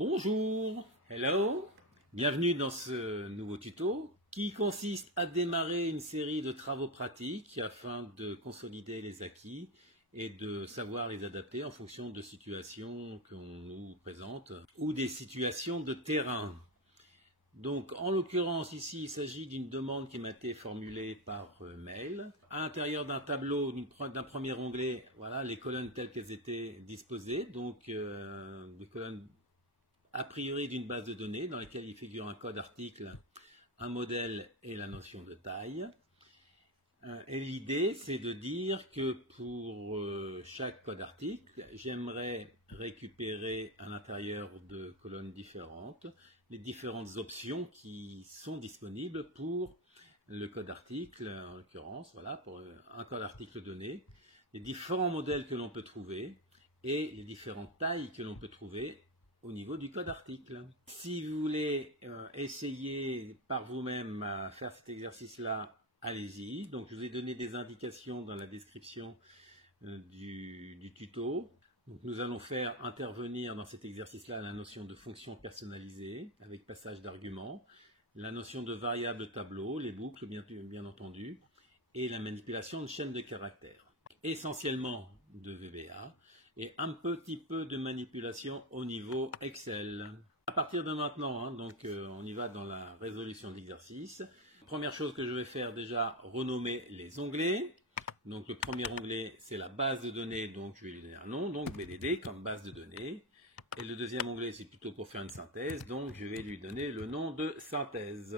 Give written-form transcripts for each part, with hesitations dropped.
Bonjour, hello, bienvenue dans ce nouveau tuto qui consiste à démarrer une série de travaux pratiques afin de consolider les acquis et de savoir les adapter en fonction de situations qu'on nous présente ou des situations de terrain. Donc en l'occurrence ici il s'agit d'une demande qui m'a été formulée par mail. À l'intérieur d'un tableau, d'un premier onglet, voilà les colonnes telles qu'elles étaient disposées, donc des colonnes a priori d'une base de données dans laquelle il figure un code article, un modèle et la notion de taille. Et l'idée, c'est de dire que pour chaque code article, j'aimerais récupérer à l'intérieur de colonnes différentes les différentes options qui sont disponibles pour le code article, en l'occurrence, voilà, pour un code article donné, les différents modèles que l'on peut trouver et les différentes tailles que l'on peut trouver au niveau du code article. Si vous voulez essayer par vous-même à faire cet exercice-là, allez-y. Donc je vous ai donné des indications dans la description du tuto. Donc, nous allons faire intervenir dans cet exercice-là la notion de fonction personnalisée avec passage d'arguments, la notion de variable tableau, les boucles bien entendu, et la manipulation de chaînes de caractères. Essentiellement de VBA et un petit peu de manipulation au niveau Excel. À partir de maintenant, donc on y va dans la résolution de l'exercice. Première chose que je vais faire déjà, renommer les onglets. Donc le premier onglet c'est la base de données, donc je vais lui donner un nom, donc BDD comme base de données. Et le deuxième onglet c'est plutôt pour faire une synthèse, donc je vais lui donner le nom de synthèse.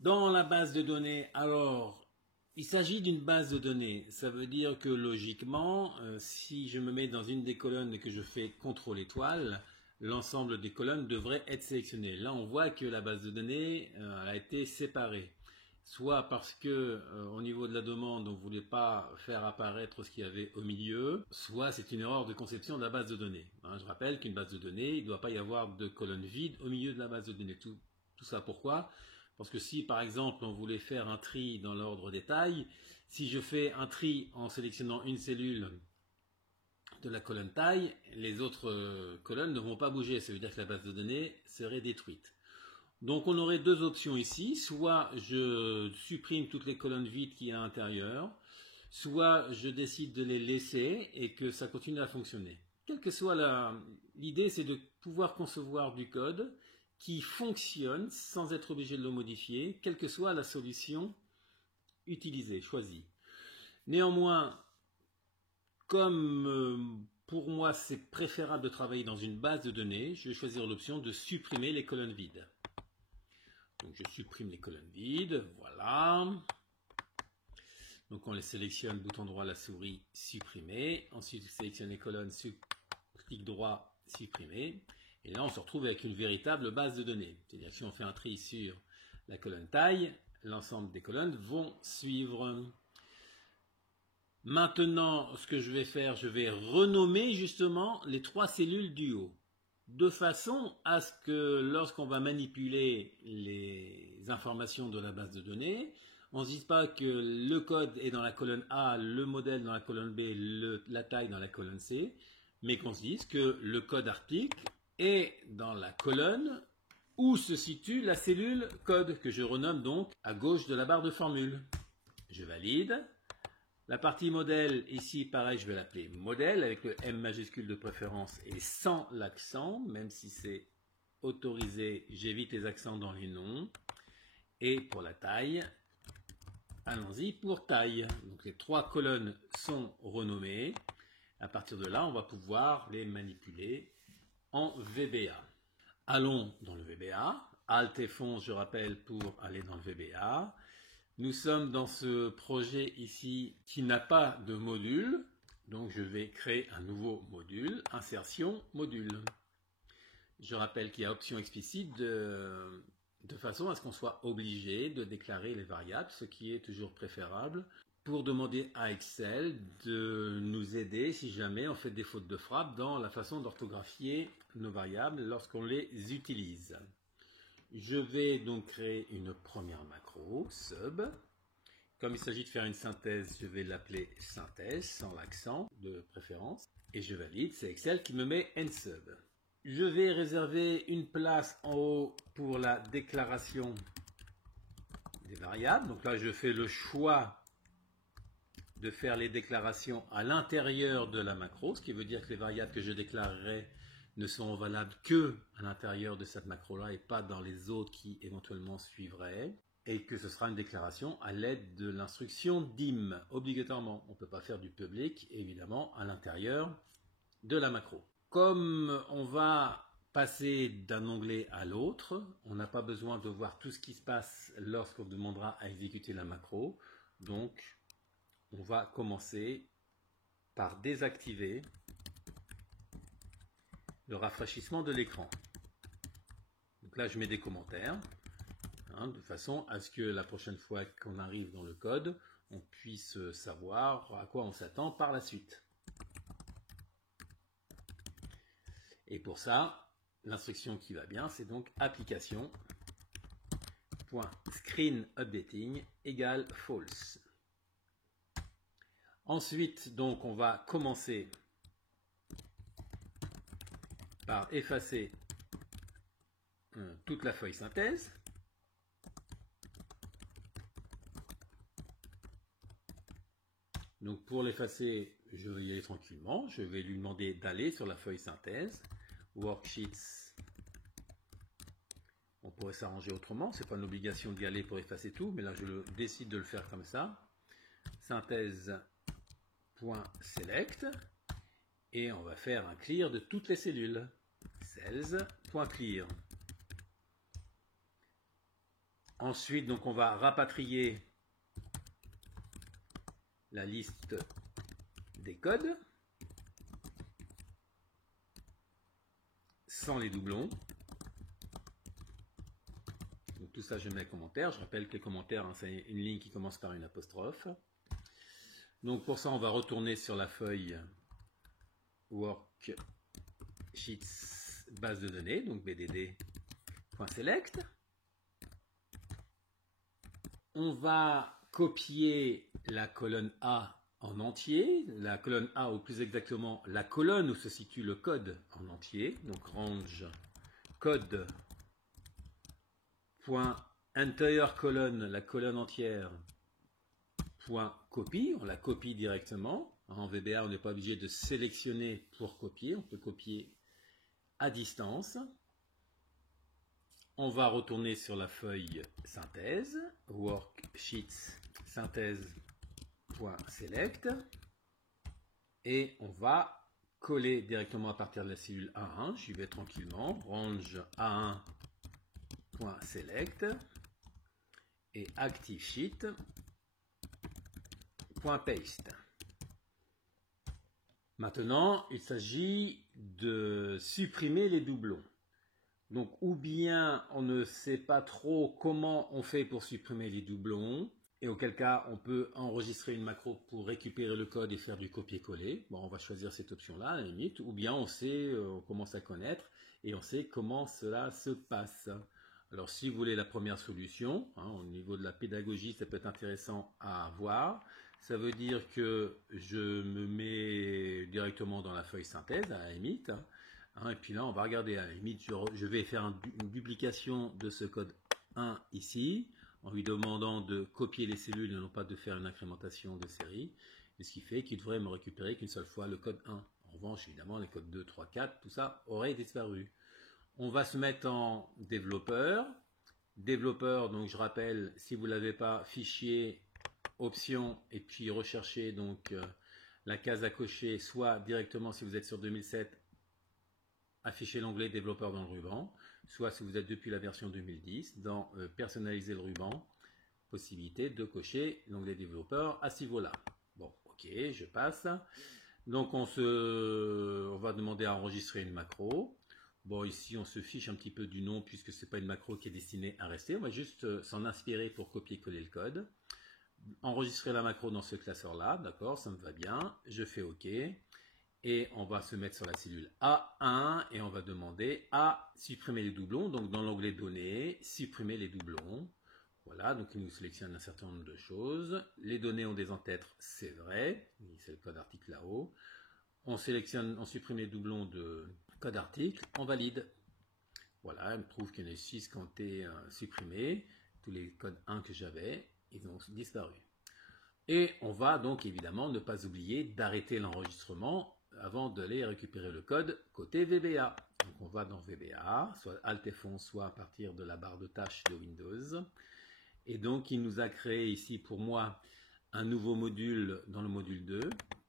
Dans la base de données, alors, il s'agit d'une base de données. Ça veut dire que logiquement, si je me mets dans une des colonnes et que je fais CTRL étoile, l'ensemble des colonnes devrait être sélectionné. Là, on voit que la base de données a été séparée. Soit parce que au niveau de la demande, on ne voulait pas faire apparaître ce qu'il y avait au milieu, soit c'est une erreur de conception de la base de données. Je rappelle qu'une base de données, il ne doit pas y avoir de colonne vide au milieu de la base de données. Tout ça pourquoi ? Parce que si par exemple on voulait faire un tri dans l'ordre des tailles, si je fais un tri en sélectionnant une cellule de la colonne taille, les autres colonnes ne vont pas bouger. Ça veut dire que la base de données serait détruite. Donc on aurait deux options ici, soit je supprime toutes les colonnes vides qu'il y a à l'intérieur, soit je décide de les laisser et que ça continue à fonctionner. Quelle que soit l'idée, c'est de pouvoir concevoir du code qui fonctionne sans être obligé de le modifier, quelle que soit la solution utilisée, choisie. Néanmoins, comme pour moi c'est préférable de travailler dans une base de données, je vais choisir l'option de supprimer les colonnes vides. Donc je supprime les colonnes vides, voilà. Donc on les sélectionne, bouton droit, la souris, supprimer. Ensuite je sélectionne les colonnes, clic droit, supprimer. Et là on se retrouve avec une véritable base de données. C'est-à-dire que si on fait un tri sur la colonne taille, l'ensemble des colonnes vont suivre. Maintenant, ce que je vais faire, je vais renommer justement les trois cellules du haut. De façon à ce que lorsqu'on va manipuler les informations de la base de données, on ne se dise pas que le code est dans la colonne A, le modèle dans la colonne B, la taille dans la colonne C, mais qu'on se dise que le code article est dans la colonne où se situe la cellule code, que je renomme donc à gauche de la barre de formule. Je valide. La partie modèle, ici, pareil, je vais l'appeler modèle, avec le M majuscule de préférence et sans l'accent, même si c'est autorisé, j'évite les accents dans les noms. Et pour la taille, allons-y pour taille. Donc les trois colonnes sont renommées. À partir de là, on va pouvoir les manipuler en VBA. Allons dans le VBA. Alt et fonce, je rappelle, pour aller dans le VBA. Nous sommes dans ce projet ici qui n'a pas de module. Donc je vais créer un nouveau module, insertion module. Je rappelle qu'il y a option explicite de façon à ce qu'on soit obligé de déclarer les variables, ce qui est toujours préférable, pour demander à Excel de nous aider si jamais on fait des fautes de frappe dans la façon d'orthographier nos variables lorsqu'on les utilise. Je vais donc créer une première macro, sub. Comme il s'agit de faire une synthèse, je vais l'appeler synthèse, sans l'accent de préférence. et je valide. C'est Excel qui me met nsub. Je vais réserver une place en haut pour la déclaration des variables. Donc là, je fais le choix de faire les déclarations à l'intérieur de la macro, ce qui veut dire que les variables que je déclarerai ne seront valables que à l'intérieur de cette macro-là et pas dans les autres qui éventuellement suivraient, et que ce sera une déclaration à l'aide de l'instruction dim, obligatoirement. On ne peut pas faire du public, évidemment, à l'intérieur de la macro. Comme on va passer d'un onglet à l'autre, on n'a pas besoin de voir tout ce qui se passe lorsqu'on demandera à exécuter la macro, donc on va commencer par désactiver le rafraîchissement de l'écran. Donc là, je mets des commentaires, de façon à ce que la prochaine fois qu'on arrive dans le code, on puisse savoir à quoi on s'attend par la suite. Et pour ça, l'instruction qui va bien, c'est donc application.screenUpdating égale false. Ensuite, donc, on va commencer par effacer toute la feuille synthèse. Donc, pour l'effacer, je vais y aller tranquillement. Je vais lui demander d'aller sur la feuille synthèse. Worksheets. On pourrait s'arranger autrement. Ce n'est pas une obligation d'y aller pour effacer tout, mais là, je décide de le faire comme ça. Synthèse.select. Et on va faire un clear de toutes les cellules. Cells.clear. Ensuite, donc, on va rapatrier la liste des codes sans les doublons. Donc, tout ça, je mets commentaire. Je rappelle que les commentaires, c'est une ligne qui commence par une apostrophe. Donc, pour ça, on va retourner sur la feuille Worksheets base de données, donc bdd.select. On va copier la colonne A en entier, la colonne A ou plus exactement la colonne où se situe le code en entier, donc range code.entire colonne, la colonne entière, point copie, on la copie directement. En VBA, on n'est pas obligé de sélectionner pour copier, on peut copier à distance. On va retourner sur la feuille synthèse, worksheets synthèse.select, et on va coller directement à partir de la cellule A1, j'y vais tranquillement, range A1.select et ActiveSheet.paste. Maintenant, il s'agit de supprimer les doublons. Donc, ou bien on ne sait pas trop comment on fait pour supprimer les doublons, et auquel cas on peut enregistrer une macro pour récupérer le code et faire du copier-coller. Bon, on va choisir cette option-là à la limite, ou bien on sait, on commence à connaître et on sait comment cela se passe. Alors, si vous voulez la première solution, au niveau de la pédagogie, ça peut être intéressant à voir. Ça veut dire que je me mets directement dans la feuille synthèse à la limite. Et puis là, on va regarder, à la limite, je vais faire une duplication de ce code 1 ici, en lui demandant de copier les cellules et non pas de faire une incrémentation de série, et ce qui fait qu'il devrait me récupérer qu'une seule fois le code 1. En revanche, évidemment, les codes 2, 3, 4, tout ça aurait disparu. On va se mettre en développeur. Développeur, donc je rappelle, si vous ne l'avez pas, fichier, option, et puis recherchez donc la case à cocher, soit directement si vous êtes sur 2007, afficher l'onglet développeur dans le ruban, soit si vous êtes depuis la version 2010, dans personnaliser le ruban, possibilité de cocher l'onglet développeur à ce niveau-là. Bon, ok, je passe. Donc on va demander à enregistrer une macro. Bon, ici on se fiche un petit peu du nom puisque ce n'est pas une macro qui est destinée à rester. On va juste s'en inspirer pour copier-coller le code. Enregistrer la macro dans ce classeur-là, d'accord, ça me va bien. Je fais OK. Et on va se mettre sur la cellule A1 et on va demander à supprimer les doublons. Donc dans l'onglet données, supprimer les doublons. Voilà, donc il nous sélectionne un certain nombre de choses. Les données ont des entêtres, c'est vrai. C'est le code article là-haut. On sélectionne, on supprime les doublons de code article, on valide. Voilà, elle me prouve qu'il y en a 6 qui ont été supprimés. Tous les codes 1 que j'avais, ils ont disparu. Et on va donc évidemment ne pas oublier d'arrêter l'enregistrement avant d'aller récupérer le code côté VBA. Donc on va dans VBA, soit Alt F11, soit à partir de la barre de tâches de Windows. Et donc il nous a créé ici pour moi un nouveau module dans le module 2,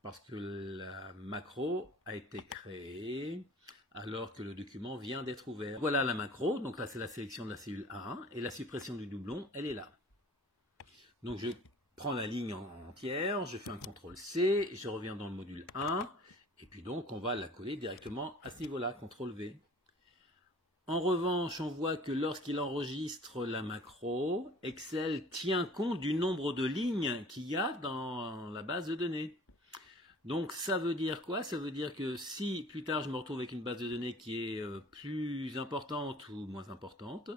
parce que la macro a été créée alors que le document vient d'être ouvert. Voilà la macro, donc là c'est la sélection de la cellule A1, et la suppression du doublon, elle est là. Donc je prends la ligne entière, je fais un CTRL-C, je reviens dans le module 1, et puis donc on va la coller directement à ce niveau-là, CTRL-V. En revanche, on voit que lorsqu'il enregistre la macro, Excel tient compte du nombre de lignes qu'il y a dans la base de données. Donc ça veut dire quoi? Ça veut dire que si plus tard je me retrouve avec une base de données qui est plus importante ou moins importante,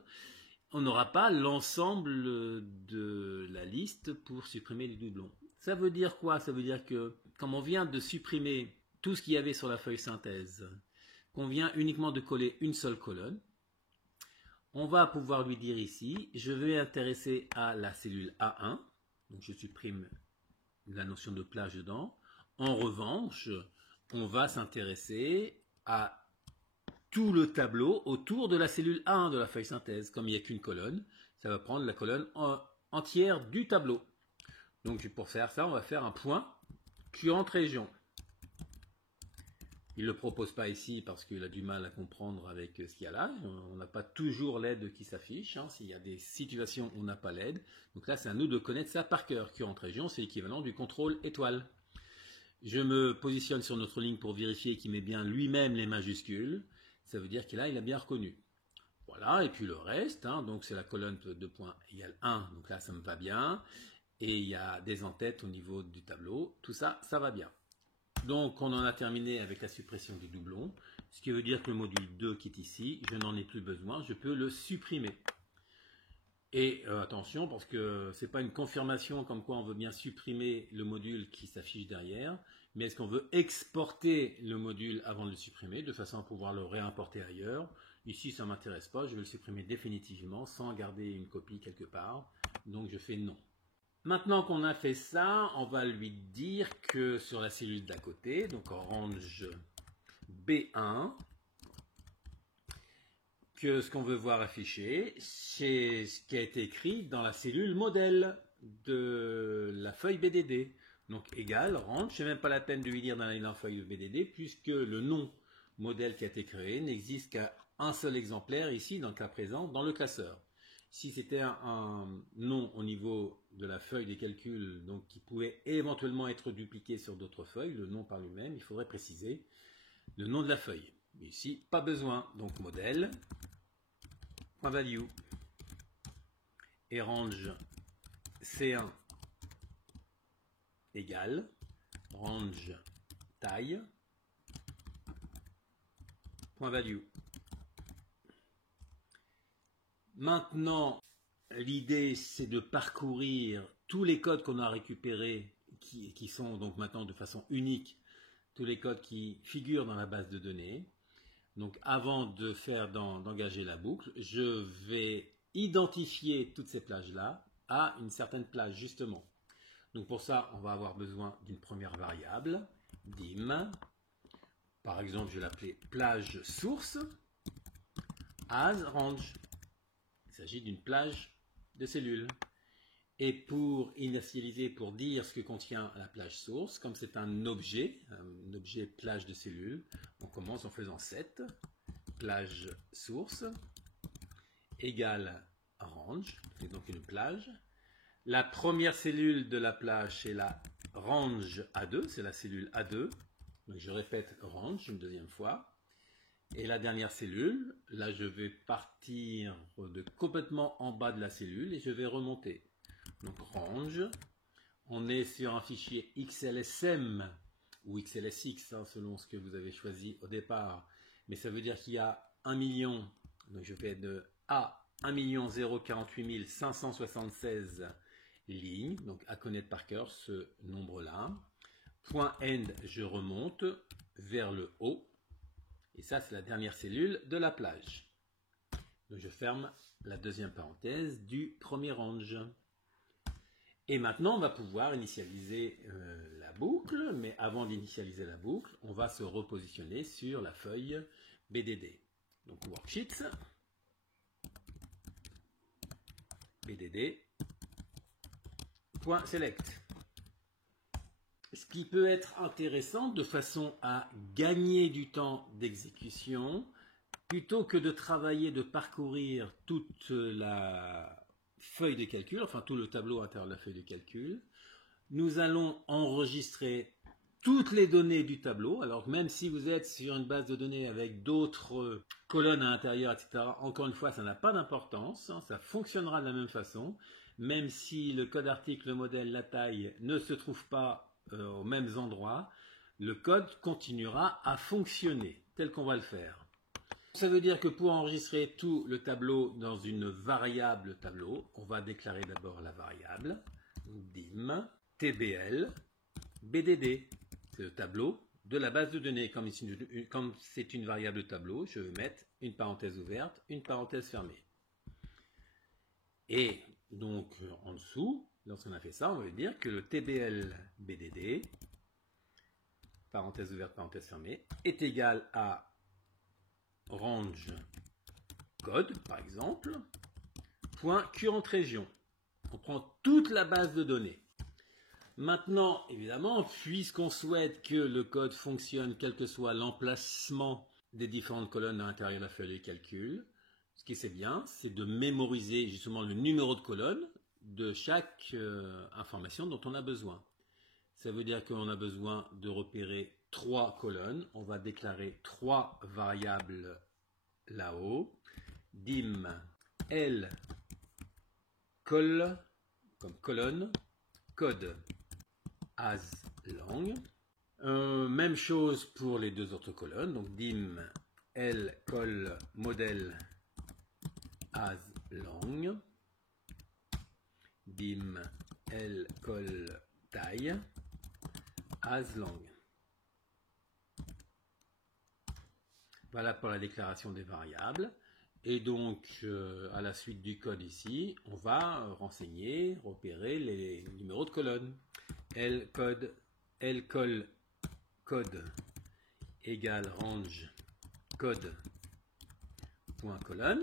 on n'aura pas l'ensemble de la liste pour supprimer les doublons. Ça veut dire quoi? Ça veut dire que comme on vient de supprimer tout ce qu'il y avait sur la feuille synthèse, qu'on vient uniquement de coller une seule colonne, on va pouvoir lui dire ici, je vais intéresser à la cellule A1, donc je supprime la notion de plage dedans. En revanche, on va s'intéresser à tout le tableau autour de la cellule A1 de la feuille synthèse. Comme il n'y a qu'une colonne, ça va prendre la colonne entière du tableau. Donc pour faire ça, on va faire un point current région. Il ne le propose pas ici parce qu'il a du mal à comprendre avec ce qu'il y a là. On n'a pas toujours l'aide qui s'affiche. Hein. S'il y a des situations où on n'a pas l'aide. Donc là, c'est à nous de connaître ça par cœur. Current région, c'est l'équivalent du contrôle étoile. Je me positionne sur notre ligne pour vérifier qu'il met bien lui-même les majuscules. Ça veut dire que là, il a bien reconnu. Voilà, et puis le reste, hein, donc c'est la colonne de points égale 1. Donc là, ça me va bien. Et il y a des en-têtes au niveau du tableau. Tout ça, ça va bien. Donc on en a terminé avec la suppression du doublon, ce qui veut dire que le module 2 qui est ici, je n'en ai plus besoin, je peux le supprimer. Et attention, parce que ce n'est pas une confirmation comme quoi on veut bien supprimer le module qui s'affiche derrière, mais est-ce qu'on veut exporter le module avant de le supprimer, de façon à pouvoir le réimporter ailleurs. Ici ça ne m'intéresse pas, je vais le supprimer définitivement sans garder une copie quelque part, donc je fais non. Maintenant qu'on a fait ça, on va lui dire que sur la cellule d'à côté, donc orange B1, que ce qu'on veut voir affiché, c'est ce qui a été écrit dans la cellule modèle de la feuille BDD. Donc égal, range, c'est même pas la peine de lui dire dans la feuille BDD, puisque le nom modèle qui a été créé n'existe qu'à un seul exemplaire ici, dans le cas présent, dans le classeur. Si c'était un nom au niveau de la feuille des calculs, donc qui pouvait éventuellement être dupliqué sur d'autres feuilles, le nom par lui-même, il faudrait préciser le nom de la feuille. Mais ici, pas besoin. Donc modèle, .value, et range C1 égale, range taille, .value. Maintenant, l'idée, c'est de parcourir tous les codes qu'on a récupérés, qui sont donc maintenant de façon unique, tous les codes qui figurent dans la base de données. Donc avant de faire d'engager la boucle, je vais identifier toutes ces plages-là à une certaine plage, justement. Donc pour ça, on va avoir besoin d'une première variable, dim. Par exemple, je vais l'appeler plage source as range. Il s'agit d'une plage de cellules. Et pour initialiser, pour dire ce que contient la plage source, comme c'est un objet plage de cellules, on commence en faisant set, plage source, égale range, c'est donc une plage. La première cellule de la plage, c'est la range A2, c'est la cellule A2. Donc je répète range une deuxième fois. Et la dernière cellule, là je vais partir de complètement en bas de la cellule et je vais remonter. Donc range, on est sur un fichier XLSM ou XLSX, hein, selon ce que vous avez choisi au départ. Mais ça veut dire qu'il y a 1 million, donc je vais de A 1 048 576 lignes, donc à connaître par cœur ce nombre-là. Point end, je remonte vers le haut. Et ça, c'est la dernière cellule de la plage. Donc je ferme la deuxième parenthèse du premier range. Et maintenant, on va pouvoir initialiser la boucle, mais avant d'initialiser la boucle, on va se repositionner sur la feuille BDD. Donc Worksheets, BDD, .select. Ce qui peut être intéressant de façon à gagner du temps d'exécution, plutôt que de travailler, de parcourir toute la feuille de calcul, enfin tout le tableau à l'intérieur de la feuille de calcul, nous allons enregistrer toutes les données du tableau. Alors même si vous êtes sur une base de données avec d'autres colonnes à l'intérieur, etc., encore une fois, ça n'a pas d'importance, hein, ça fonctionnera de la même façon, même si le code article, le modèle, la taille ne se trouvent pas aux mêmes endroits, le code continuera à fonctionner tel qu'on va le faire. Ça veut dire que pour enregistrer tout le tableau dans une variable tableau, on va déclarer d'abord la variable dim tbl bdd. C'est le tableau de la base de données. Comme c'est une variable tableau, je vais mettre une parenthèse ouverte, une parenthèse fermée. Et donc en dessous, lorsqu'on a fait ça, on va dire que le tbl bdd, parenthèse ouverte, parenthèse fermée, est égal à range code, par exemple, point current region. On prend toute la base de données. Maintenant, évidemment, puisqu'on souhaite que le code fonctionne quel que soit l'emplacement des différentes colonnes à l'intérieur de la feuille de calcul, ce qui est bien, c'est de mémoriser justement le numéro de colonne de chaque information dont on a besoin. Ça veut dire qu'on a besoin de repérer 3 colonnes. On va déclarer 3 variables là-haut. Dim L col comme colonne, code as long. Même chose pour les deux autres colonnes. Donc dim L col modèle as long. Dim L col taille as long. Voilà pour la déclaration des variables. Et donc, à la suite du code ici, on va renseigner, repérer les numéros de colonne. L col code égale range code point colonne.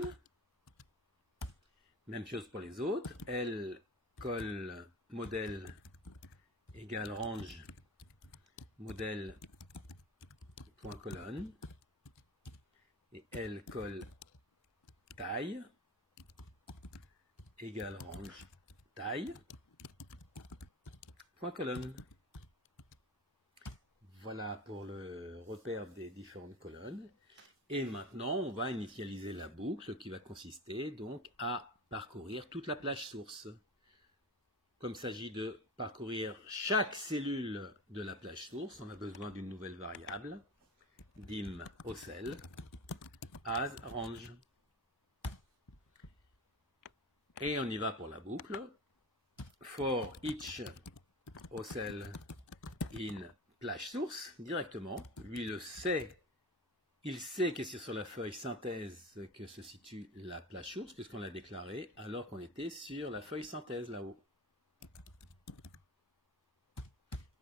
Même chose pour les autres. L col modèle égale range modèle point colonne. Et L col taille égale range taille point colonne. Voilà pour le repère des différentes colonnes. Et maintenant, on va initialiser la boucle qui va consister donc à parcourir toute la plage source. Comme il s'agit de parcourir chaque cellule de la plage source, on a besoin d'une nouvelle variable, dim ocell as range. Et on y va pour la boucle. For each ocell in plage source, directement. Lui le sait. Il sait que c'est sur la feuille synthèse que se situe la plage source, puisqu'on l'a déclaré alors qu'on était sur la feuille synthèse là-haut.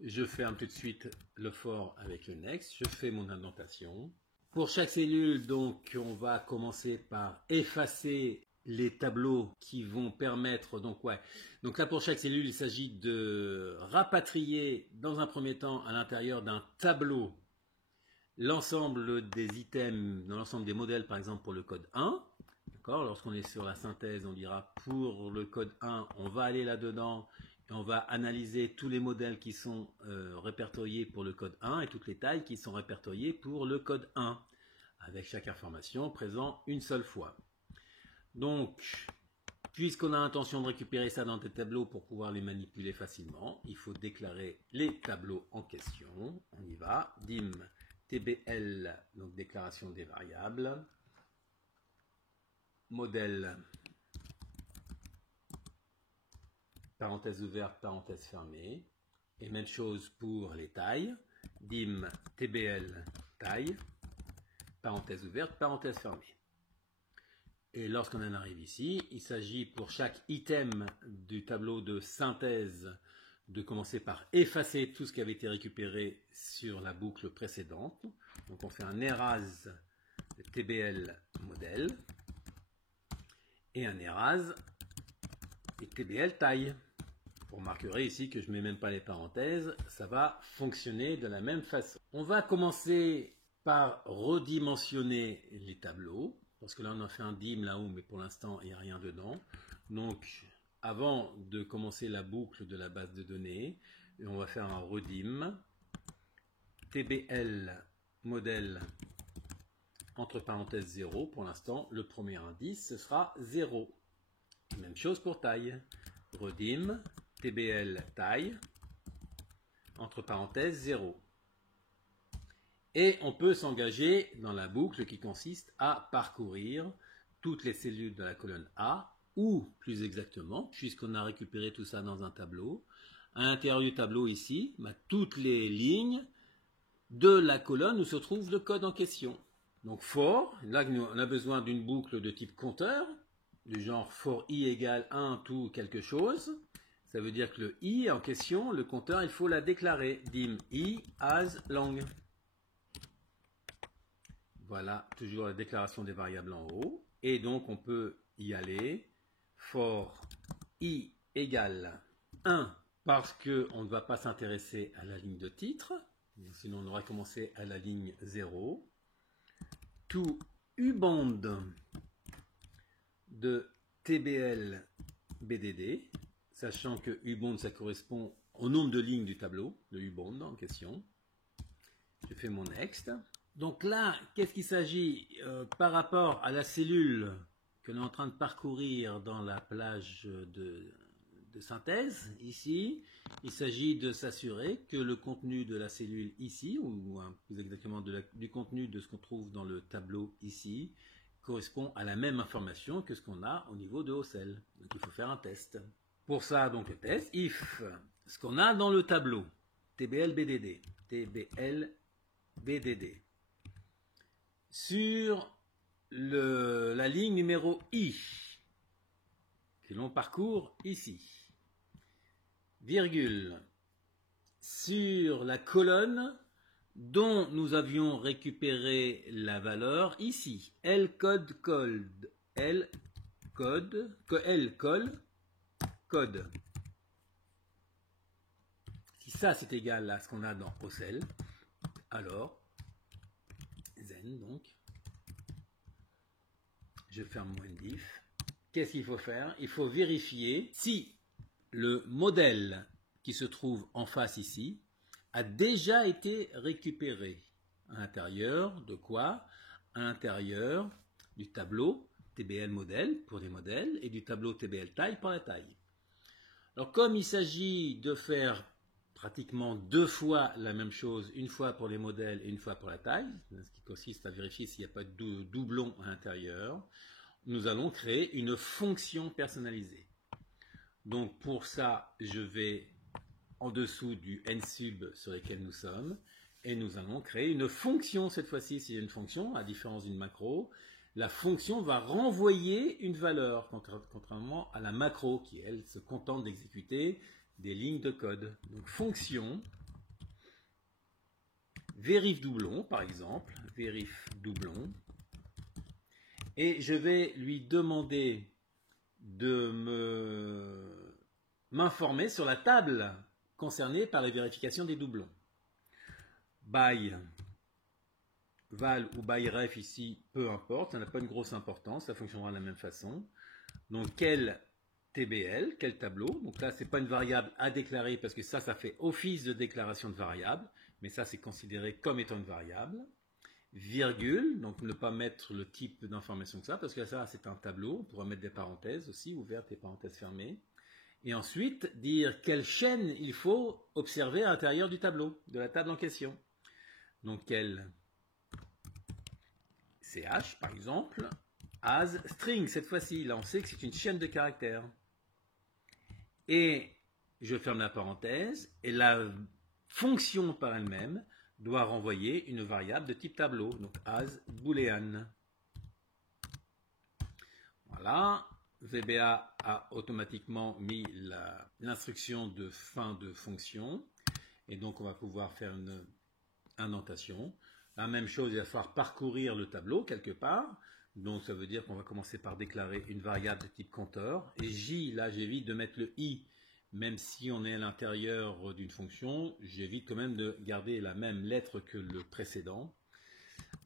Je ferme tout de suite le for avec le next. Je fais mon indentation. Pour chaque cellule, donc, on va commencer par effacer les tableaux qui vont permettre, donc là pour chaque cellule, il s'agit de rapatrier dans un premier temps à l'intérieur d'un tableau l'ensemble des items, dans l'ensemble des modèles par exemple pour le code 1. D'accord, lorsqu'on est sur la synthèse, on dira pour le code 1, on va aller là-dedans et on va analyser tous les modèles qui sont répertoriés pour le code 1 et toutes les tailles qui sont répertoriées pour le code 1, avec chaque information présente une seule fois. Donc, puisqu'on a l'intention de récupérer ça dans des tableaux pour pouvoir les manipuler facilement, il faut déclarer les tableaux en question. On y va. Dim tbl, donc déclaration des variables. Modèle, parenthèse ouverte, parenthèse fermée. Et même chose pour les tailles. dim tbl taille, parenthèse ouverte, parenthèse fermée. Et lorsqu'on en arrive ici, il s'agit pour chaque item du tableau de synthèse de commencer par effacer tout ce qui avait été récupéré sur la boucle précédente. Donc on fait un erase de tbl modèle et un erase et tbl taille. Vous remarquerez ici que je ne mets même pas les parenthèses, ça va fonctionner de la même façon. On va commencer par redimensionner les tableaux, parce que là on a fait un dim là-haut, mais pour l'instant il n'y a rien dedans. Donc avant de commencer la boucle de la base de données, on va faire un redim, tbl modèle entre parenthèses 0, pour l'instant le premier indice ce sera 0. Même chose pour taille, redim, tbl taille, entre parenthèses 0. Et on peut s'engager dans la boucle qui consiste à parcourir toutes les cellules de la colonne A, ou plus exactement, puisqu'on a récupéré tout ça dans un tableau, à l'intérieur du tableau ici, toutes les lignes de la colonne où se trouve le code en question. Donc for, là on a besoin d'une boucle de type compteur, du genre for i égale 1 tout quelque chose. Ça veut dire que le i en question, le compteur, il faut la déclarer. Dim i as long. Voilà, toujours la déclaration des variables en haut. Et donc on peut y aller. For i égale 1, parce qu'on ne va pas s'intéresser à la ligne de titre. Sinon on aurait commencé à la ligne 0. To ubond de tbl bdd, sachant que ubond ça correspond au nombre de lignes du tableau, le ubond en question. Je fais mon next. Donc là, qu'est-ce qu'il s'agit par rapport à la cellule que l'on est en train de parcourir dans la plage de synthèse, ici, il s'agit de s'assurer que le contenu de la cellule ici, ou plus exactement du contenu de ce qu'on trouve dans le tableau ici, correspond à la même information que ce qu'on a au niveau de OCell. Donc il faut faire un test. Pour ça, donc le test, if ce qu'on a dans le tableau, tblbdd, tblbdd, sur la ligne numéro I, que l'on parcourt ici, virgule, sur la colonne dont nous avions récupéré la valeur ici, lcode code, code. Si ça c'est égal à ce qu'on a dans OCell, alors zen donc, je ferme mon diff. Qu'est-ce qu'il faut faire? Il faut vérifier si le modèle qui se trouve en face ici a déjà été récupéré à l'intérieur de quoi? À l'intérieur du tableau TBL modèle pour les modèles et du tableau TBL taille pour la taille. Alors comme il s'agit de faire pratiquement deux fois la même chose, une fois pour les modèles et une fois pour la taille, ce qui consiste à vérifier s'il n'y a pas de doublon à l'intérieur, nous allons créer une fonction personnalisée. Donc pour ça, je vais en dessous du nsub sur lequel nous sommes, et nous allons créer une fonction, cette fois-ci, c'est une fonction, à différence d'une macro, la fonction va renvoyer une valeur, contrairement à la macro, qui, elle, se contente d'exécuter des lignes de code. Donc fonction, vérif doublon, par exemple, vérif doublon, et je vais lui demander de m'informer sur la table concernée par la vérification des doublons. By val ou by ref ici, peu importe, ça n'a pas une grosse importance, ça fonctionnera de la même façon. Donc quel TBL, quel tableau, donc là c'est pas une variable à déclarer parce que ça fait office de déclaration de variable, mais ça c'est considéré comme étant une variable. Virgule, donc ne pas mettre le type d'information que ça, parce que ça c'est un tableau, on pourra mettre des parenthèses aussi, ouvertes et parenthèses fermées. Et ensuite dire quelle chaîne il faut observer à l'intérieur du tableau, de la table en question. Donc quel ch par exemple, as string cette fois-ci, là on sait que c'est une chaîne de caractères. Et je ferme la parenthèse, et la fonction par elle-même doit renvoyer une variable de type tableau, donc as boolean. Voilà, VBA a automatiquement mis l'instruction de fin de fonction, et donc on va pouvoir faire une indentation. La même chose, il va falloir parcourir le tableau quelque part, donc ça veut dire qu'on va commencer par déclarer une variable de type compteur, et J, là j'évite de mettre le I, même si on est à l'intérieur d'une fonction, j'évite quand même de garder la même lettre que le précédent,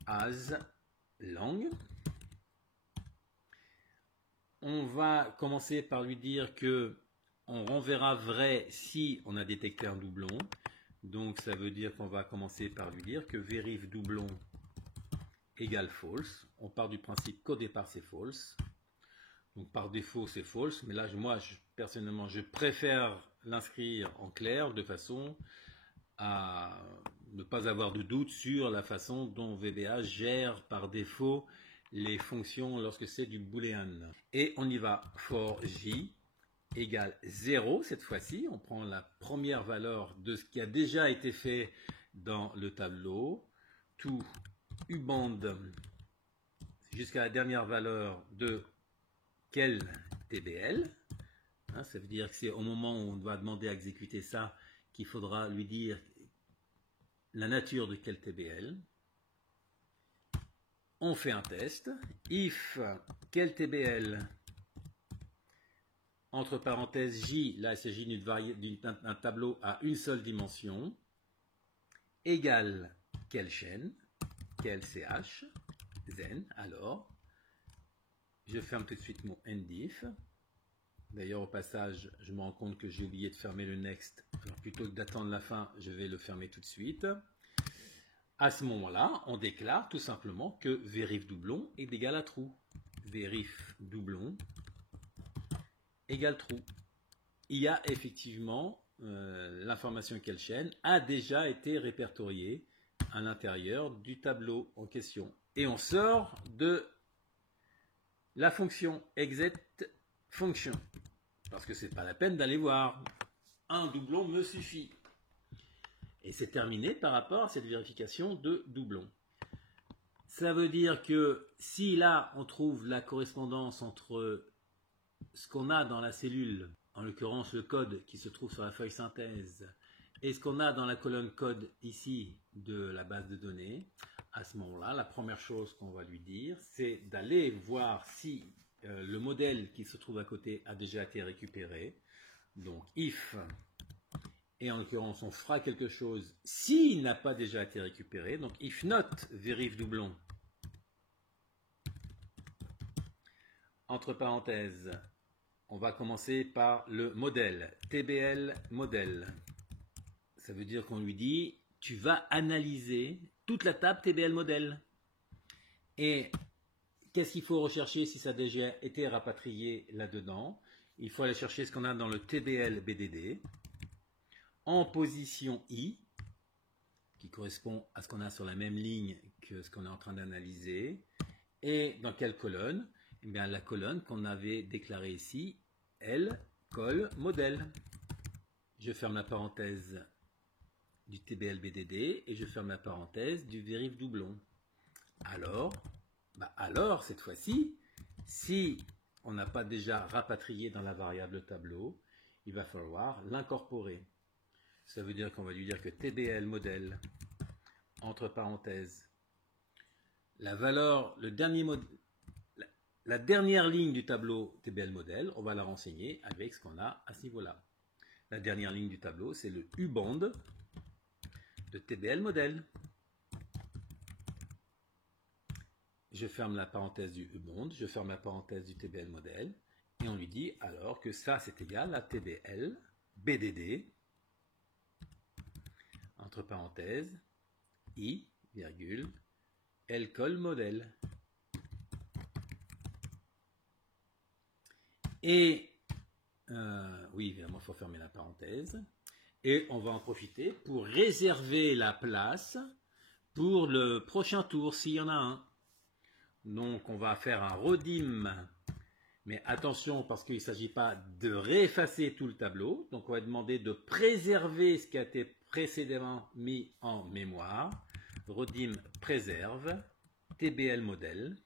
as lang. On va commencer par lui dire que on renverra vrai si on a détecté un doublon. Donc ça veut dire qu'on va commencer par lui dire que vérif doublon égale false. On part du principe qu'au départ c'est false. Donc par défaut c'est false, mais là moi personnellement je préfère l'inscrire en clair de façon à ne pas avoir de doute sur la façon dont VBA gère par défaut les fonctions lorsque c'est du boolean. Et on y va, for j égale 0 cette fois-ci. On prend la première valeur de ce qui a déjà été fait dans le tableau. To uband jusqu'à la dernière valeur de quel TBL. Ça veut dire que c'est au moment où on va demander à exécuter ça qu'il faudra lui dire la nature de quel TBL. On fait un test. If quel TBL entre parenthèses J, là il s'agit d'un tableau à une seule dimension, égale quelle chaîne, quel CH, then, alors, je ferme tout de suite mon endif. D'ailleurs au passage, je me rends compte que j'ai oublié de fermer le next, alors plutôt que d'attendre la fin, je vais le fermer tout de suite. À ce moment-là, on déclare tout simplement que vérif doublon est égal à true. Vérif doublon égale true. Il y a effectivement l'information quelle chaîne a déjà été répertoriée à l'intérieur du tableau en question. Et on sort de la fonction exit function. Parce que c'est pas la peine d'aller voir. Un doublon me suffit. Et c'est terminé par rapport à cette vérification de doublon. Ça veut dire que si là on trouve la correspondance entre ce qu'on a dans la cellule, en l'occurrence le code qui se trouve sur la feuille synthèse, et ce qu'on a dans la colonne code ici de la base de données, à ce moment-là, la première chose qu'on va lui dire, c'est d'aller voir si le modèle qui se trouve à côté a déjà été récupéré. Donc if, et en l'occurrence on fera quelque chose s'il n'a pas déjà été récupéré. Donc if not vérif doublon, entre parenthèses, on va commencer par le modèle, TBL modèle. Ça veut dire qu'on lui dit, tu vas analyser toute la table TBL modèle. Et qu'est-ce qu'il faut rechercher si ça a déjà été rapatrié là-dedans? Il faut aller chercher ce qu'on a dans le TBL BDD, en position I, qui correspond à ce qu'on a sur la même ligne que ce qu'on est en train d'analyser. Et dans quelle colonne? Eh bien, la colonne qu'on avait déclarée ici, L, col, modèle. Je ferme la parenthèse du TBL BDD et je ferme la parenthèse du vérif doublon. Alors, cette fois-ci, si on n'a pas déjà rapatrié dans la variable tableau, il va falloir l'incorporer. Ça veut dire qu'on va lui dire que TBL modèle, entre parenthèses, la valeur, la dernière ligne du tableau TBL modèle, on va la renseigner avec ce qu'on a à ce niveau-là. La dernière ligne du tableau, c'est le uband de TBL modèle. Je ferme la parenthèse du uband, je ferme la parenthèse du TBL modèle, et on lui dit alors que ça c'est égal à TBL BDD, entre parenthèses, I, virgule, L col modèle. Et, oui, évidemment, il faut fermer la parenthèse. Et on va en profiter pour réserver la place pour le prochain tour, s'il y en a un. Donc, on va faire un redim. Mais attention, parce qu'il ne s'agit pas de réeffacer tout le tableau. Donc, on va demander de préserver ce qui a été précédemment mis en mémoire, redim préserve, TBL modèle,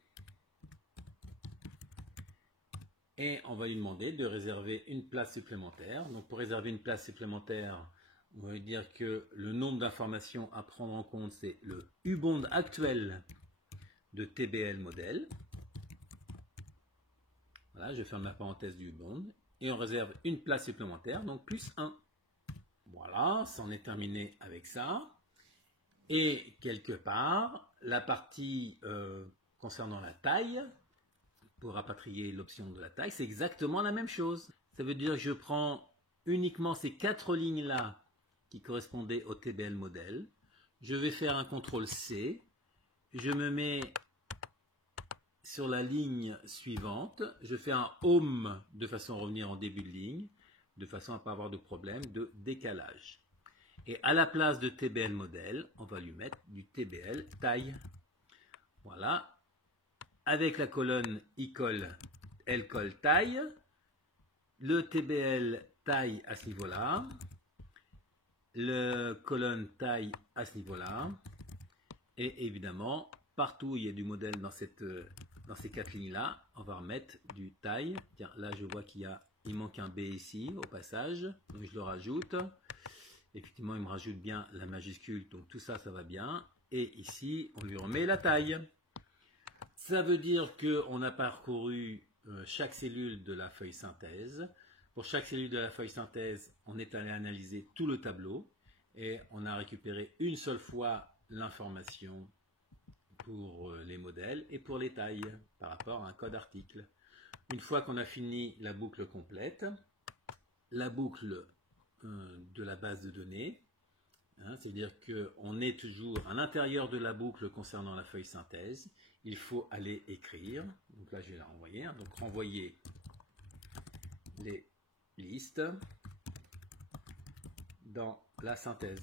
et on va lui demander de réserver une place supplémentaire. Donc pour réserver une place supplémentaire, on va lui dire que le nombre d'informations à prendre en compte, c'est le U-bond actuel de TBL modèle. Voilà, je ferme la parenthèse du U-bond, et on réserve une place supplémentaire, donc plus 1. Voilà, c'en est terminé avec ça. Et quelque part, la partie concernant la taille, pour rapatrier l'option de la taille, c'est exactement la même chose. Ça veut dire que je prends uniquement ces 4 lignes-là qui correspondaient au TBL modèle. Je vais faire un CTRL C. Je me mets sur la ligne suivante. Je fais un Home de façon à revenir en début de ligne, de façon à ne pas avoir de problème de décalage. Et à la place de TBL modèle, on va lui mettre du TBL taille. Voilà. Avec la colonne I-colle, L-colle taille, le TBL taille à ce niveau-là, le colonne taille à ce niveau-là, et évidemment, partout où il y a du modèle dans ces 4 lignes-là, on va remettre du taille. Tiens, là je vois qu'il manque un B ici, au passage, donc je le rajoute. Effectivement, il me rajoute bien la majuscule, donc tout ça, ça va bien. Et ici, on lui remet la taille. Ça veut dire qu'on a parcouru chaque cellule de la feuille synthèse. Pour chaque cellule de la feuille synthèse, on est allé analyser tout le tableau et on a récupéré une seule fois l'information pour les modèles et pour les tailles par rapport à un code article. Une fois qu'on a fini la boucle complète, la boucle de la base de données, c'est-à-dire qu'on est toujours à l'intérieur de la boucle concernant la feuille synthèse. Il faut aller écrire. Donc là, je vais la renvoyer. Donc renvoyer les listes dans la synthèse.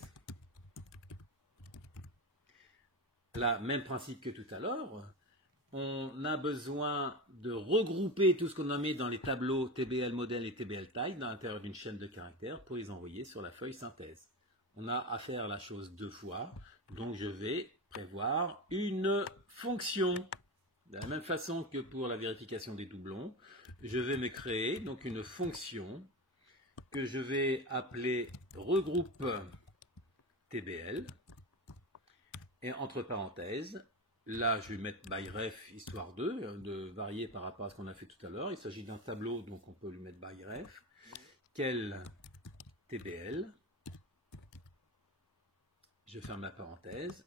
Là, même principe que tout à l'heure. On a besoin de regrouper tout ce qu'on a mis dans les tableaux TBL modèle et TBL taille dans l'intérieur d'une chaîne de caractères pour les envoyer sur la feuille synthèse. On a à faire la chose 2 fois, donc je vais prévoir une fonction. De la même façon que pour la vérification des doublons, je vais me créer donc une fonction que je vais appeler regroupe TBL. Et entre parenthèses, là je vais mettre byref histoire de varier par rapport à ce qu'on a fait tout à l'heure. Il s'agit d'un tableau, donc on peut lui mettre byref. Quel TBL. Je ferme la parenthèse.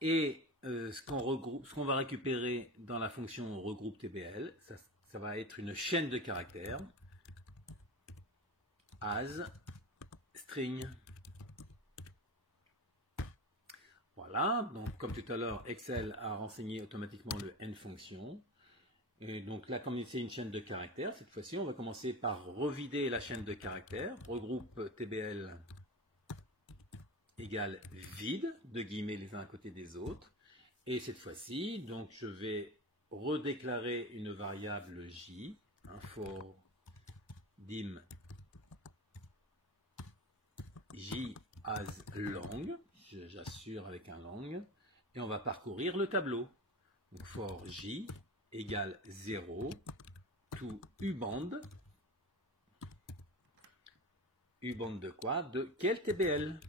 Et ce qu'on va récupérer dans la fonction regroupe TBL, ça va être une chaîne de caractères as string. Voilà, donc comme tout à l'heure, Excel a renseigné automatiquement le n fonction. Et donc là, comme c'est une chaîne de caractères, cette fois-ci, on va commencer par revider la chaîne de caractères. Regroupe TBL égale vide, de guillemets les uns à côté des autres. Et cette fois-ci, donc je vais redéclarer une variable j, for dim j as long, j'assure avec un long, et on va parcourir le tableau. Donc for j égale 0 to uband. Uband de quoi? De quel TBL?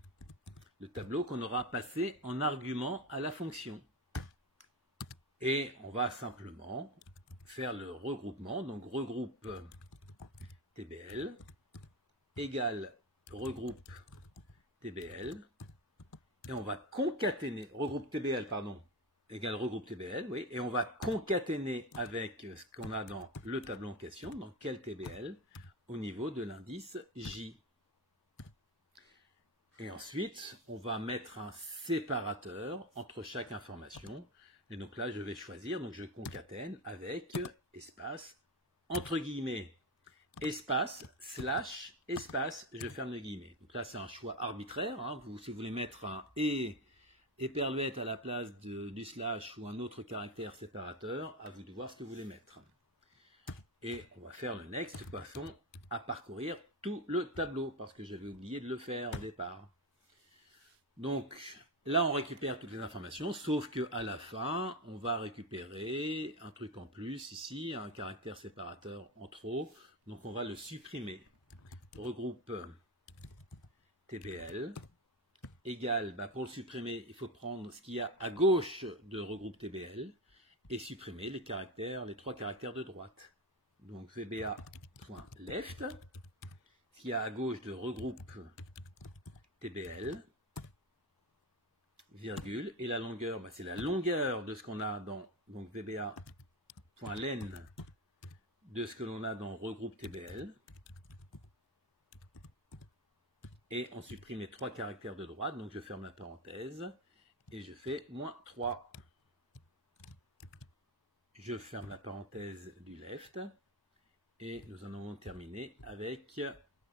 Le tableau qu'on aura passé en argument à la fonction. Et on va simplement faire le regroupement. Donc regroupe TBL égale regroupe TBL. Et on va concaténer, regroupe TBL, pardon, égale regroupe TBL, oui. Et on va concaténer avec ce qu'on a dans le tableau en question, dans quel TBL, au niveau de l'indice J. Et ensuite, on va mettre un séparateur entre chaque information. Et donc là, je vais choisir, donc je concatène avec espace, entre guillemets, espace, slash, espace, je ferme les guillemets. Donc là, c'est un choix arbitraire. Si vous voulez mettre un éperluette à la place du slash ou un autre caractère séparateur, à vous de voir ce que vous voulez mettre. Et on va faire le next de façon à parcourir tout le tableau, parce que j'avais oublié de le faire au départ. Donc là, on récupère toutes les informations, sauf qu'à la fin, on va récupérer un truc en plus ici, un caractère séparateur en trop. Donc on va le supprimer. Regroupe TBL égale, pour le supprimer, il faut prendre ce qu'il y a à gauche de regroupe TBL et supprimer les caractères, les 3 caractères de droite. Donc VBA.left, ce qu'il y a à gauche de regroupe TBL, virgule, et la longueur, c'est la longueur de ce qu'on a dans donc VBA.len de ce que l'on a dans regroupe TBL. Et on supprime les 3 caractères de droite, donc je ferme la parenthèse et je fais -3. Je ferme la parenthèse du left et nous en avons terminé avec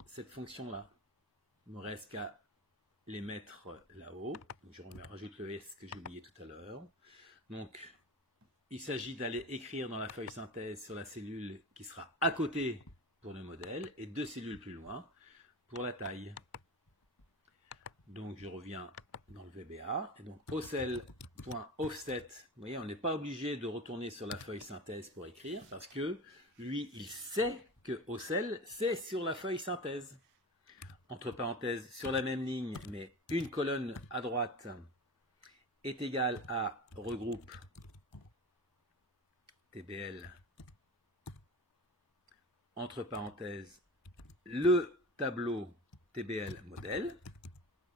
cette fonction-là. Il ne me reste qu'à les mettre là-haut. Je rajoute le S que j'ai oublié tout à l'heure. Donc, il s'agit d'aller écrire dans la feuille synthèse sur la cellule qui sera à côté pour le modèle et 2 cellules plus loin pour la taille. Donc je reviens dans le VBA et donc ocell.offset, vous voyez, on n'est pas obligé de retourner sur la feuille synthèse pour écrire parce que lui il sait que ocell c'est sur la feuille synthèse. Entre parenthèses, sur la même ligne mais une colonne à droite est égale à regroupe TBL entre parenthèses le tableau TBL modèle.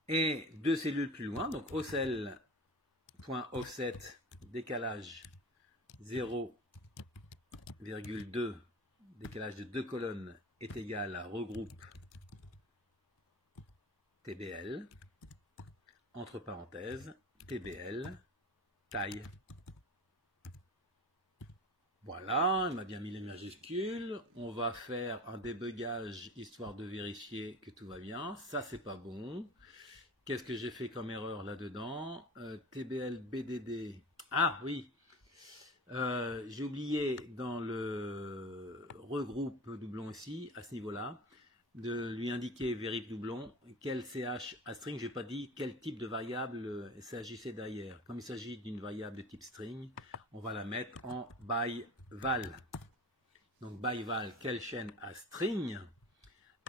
Et 2 cellules plus loin, donc ocell.offset décalage 0,2, décalage de 2 colonnes est égal à regroupe TBL, entre parenthèses, TBL, taille. Voilà, il m'a bien mis les majuscules. On va faire un débugage histoire de vérifier que tout va bien. Ça, c'est pas bon. Qu'est-ce que j'ai fait comme erreur là-dedans? TBL BDD. Ah oui, j'ai oublié dans le regroupe doublon ici, à ce niveau-là, de lui indiquer vérif doublon quel CH à string. Je n'ai pas dit quel type de variable il s'agissait derrière. Comme il s'agit d'une variable de type string, on va la mettre en by val. Donc by val, quelle chaîne à string?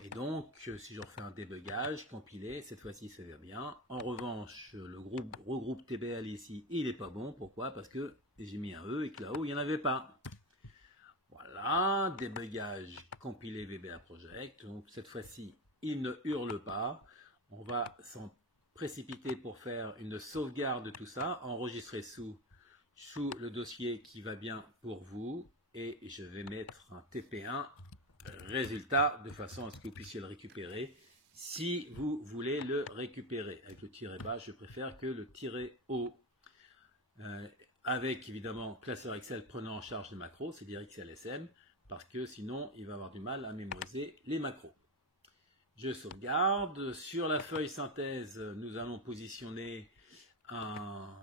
Et donc, si je refais un débugage, compilé, cette fois-ci ça va bien. En revanche, le regroupe TBL ici, il n'est pas bon. Pourquoi? Parce que j'ai mis un E et que là-haut, il n'y en avait pas. Voilà, débugage, compilé VBA Project. Donc cette fois-ci, il ne hurle pas. On va s'en précipiter pour faire une sauvegarde de tout ça, enregistrer sous le dossier qui va bien pour vous. Et je vais mettre un TP1 résultat de façon à ce que vous puissiez le récupérer si vous voulez le récupérer. Avec le tiret bas, je préfère que le tiret haut. Avec évidemment classeur Excel prenant en charge les macros, c'est-à-dire XLSM, parce que sinon il va avoir du mal à mémoriser les macros. Je sauvegarde. Sur la feuille synthèse, nous allons positionner un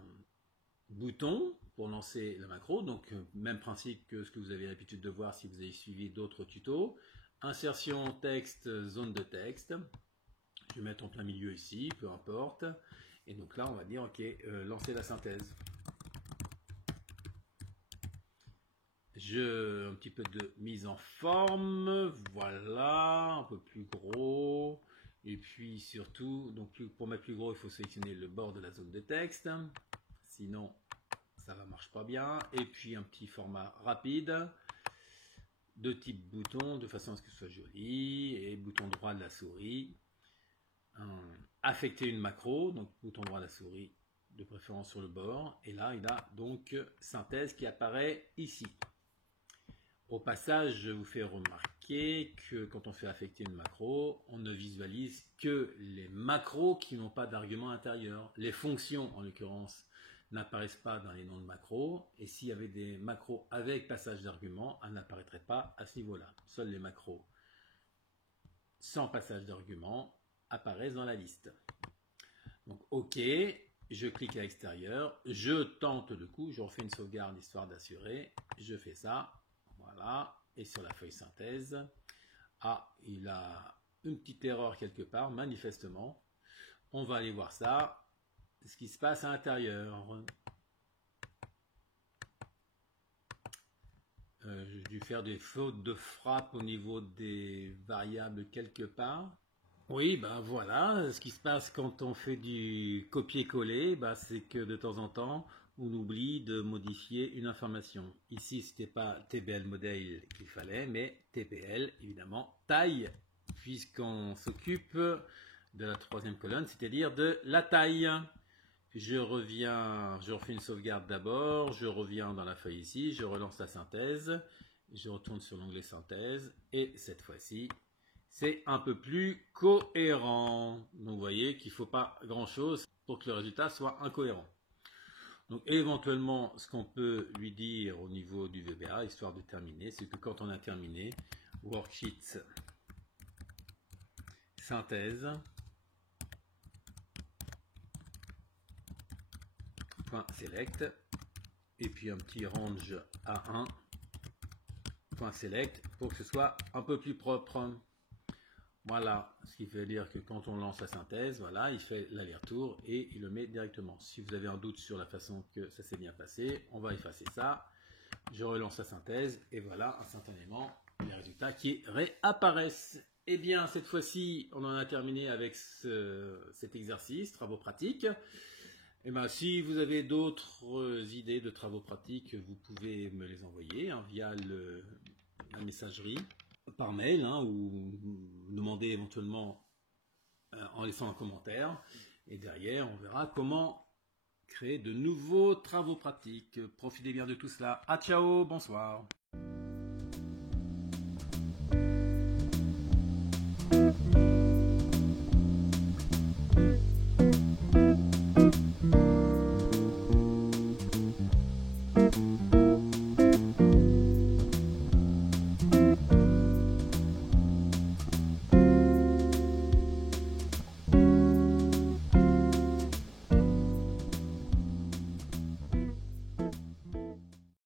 bouton pour lancer la macro, donc même principe que ce que vous avez l'habitude de voir si vous avez suivi d'autres tutos. Insertion texte, zone de texte. Je vais mettre en plein milieu ici, peu importe. Et donc là, on va dire, ok, lancer la synthèse. Un petit peu de mise en forme, voilà, un peu plus gros. Et puis surtout, donc pour mettre plus gros, il faut sélectionner le bord de la zone de texte. Sinon, ça ne marche pas bien. Et puis un petit format rapide de type bouton, de façon à ce que ce soit joli. Et bouton droit de la souris. Affecter une macro, donc bouton droit de la souris, de préférence sur le bord. Et là, il a donc synthèse qui apparaît ici. Au passage, je vous fais remarquer que quand on fait affecter une macro, on ne visualise que les macros qui n'ont pas d'argument intérieur. Les fonctions, en l'occurrence, n'apparaissent pas dans les noms de macros. Et s'il y avait des macros avec passage d'argument, elles n'apparaîtraient pas à ce niveau-là. Seuls les macros sans passage d'argument apparaissent dans la liste. Donc, OK, je clique à l'extérieur, je tente le coup, je refais une sauvegarde histoire d'assurer. Je fais ça. Voilà, et sur la feuille synthèse. Ah, il a une petite erreur quelque part, manifestement. On va aller voir ça, ce qui se passe à l'intérieur. J'ai dû faire des fautes de frappe au niveau des variables quelque part. Oui, ben voilà, ce qui se passe quand on fait du copier-coller, ben c'est que de temps en temps, on oublie de modifier une information. Ici, ce n'était pas TBL modèle qu'il fallait, mais TBL, évidemment, taille, puisqu'on s'occupe de la troisième colonne, c'est-à-dire de la taille. Je reviens, je refais une sauvegarde d'abord, je reviens dans la feuille ici, je relance la synthèse, je retourne sur l'onglet synthèse, et cette fois-ci, c'est un peu plus cohérent. Donc vous voyez qu'il ne faut pas grand-chose pour que le résultat soit incohérent. Donc éventuellement, ce qu'on peut lui dire au niveau du VBA, histoire de terminer, c'est que quand on a terminé, worksheet synthèse, .select, et puis un petit range A1, .select, pour que ce soit un peu plus propre. Voilà, ce qui veut dire que quand on lance la synthèse, voilà, il fait l'aller-retour et il le met directement. Si vous avez un doute sur la façon que ça s'est bien passé, on va effacer ça. Je relance la synthèse et voilà, instantanément, les résultats qui réapparaissent. Eh bien, cette fois-ci, on en a terminé avec cet exercice, travaux pratiques. Eh bien, si vous avez d'autres idées de travaux pratiques, vous pouvez me les envoyer via la messagerie par mail ou demander éventuellement en laissant un commentaire. Et derrière, on verra comment créer de nouveaux travaux pratiques. Profitez bien de tout cela. À ciao, bonsoir.